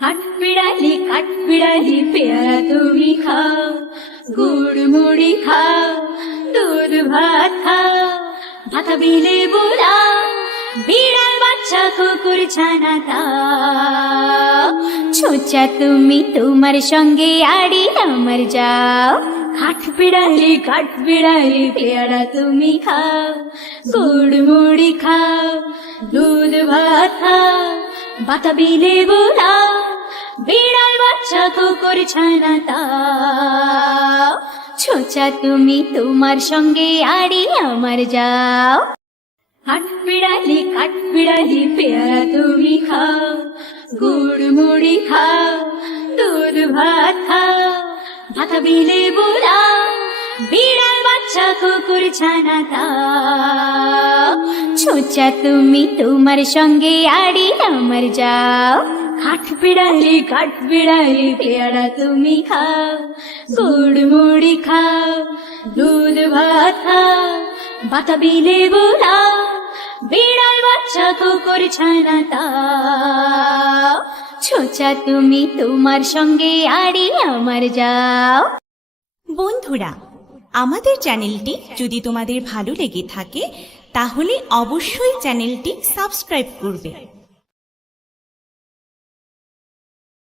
কাঠবিড়ালি পেয়ারা তুমি খাও, গুড় মুড়ি খাও, দুধ ভাত খাও, ভাতা বিলে বুড়া, বিড়াল বাচ্চা কুকুর ছানা তাও। ছোচা তুমি তোমার সঙ্গে আড়ি আমার যাও। কাঠবিড়ালি পেয়ারা তুমি খাও, গুড় মুড়ি খাও, দুধ ভাত খাও, ভাতা বিলে বুড়া, বিড়াল বাচ্চা কুকুর ছানা তাও। ছোচা তুমি তোমার সঙ্গে আড়ি আমার যাও। কাঠবিড়ালি পেয়ারা তুমি খাও, গুড় মুড়ি খাও, দুধ ভাত খাও, ভাতা বিলে বুড়া, বিড়াল বাচ্চা কুকুর ছানা তাও। ছোচা তুমি তোমার সঙ্গে আড়ি আমার যাও। কাঠবিড়ালি পেয়ারা তুমি খাও, গুড় মুড়ি খাও, দুধ ভাত খাও, ভাতা বিলে বুড়া, বিড়াল বাচ্চা কুকুর ছানা তাও। ছোচা তুমি তোমার সঙ্গে আড়ি আমার যাও। বন্ধুরা, আমাদের চ্যানেলটি যদি তোমাদের ভালো লেগে থাকে তাহলে অবশ্যই চ্যানেলটি সাবস্ক্রাইব করবে।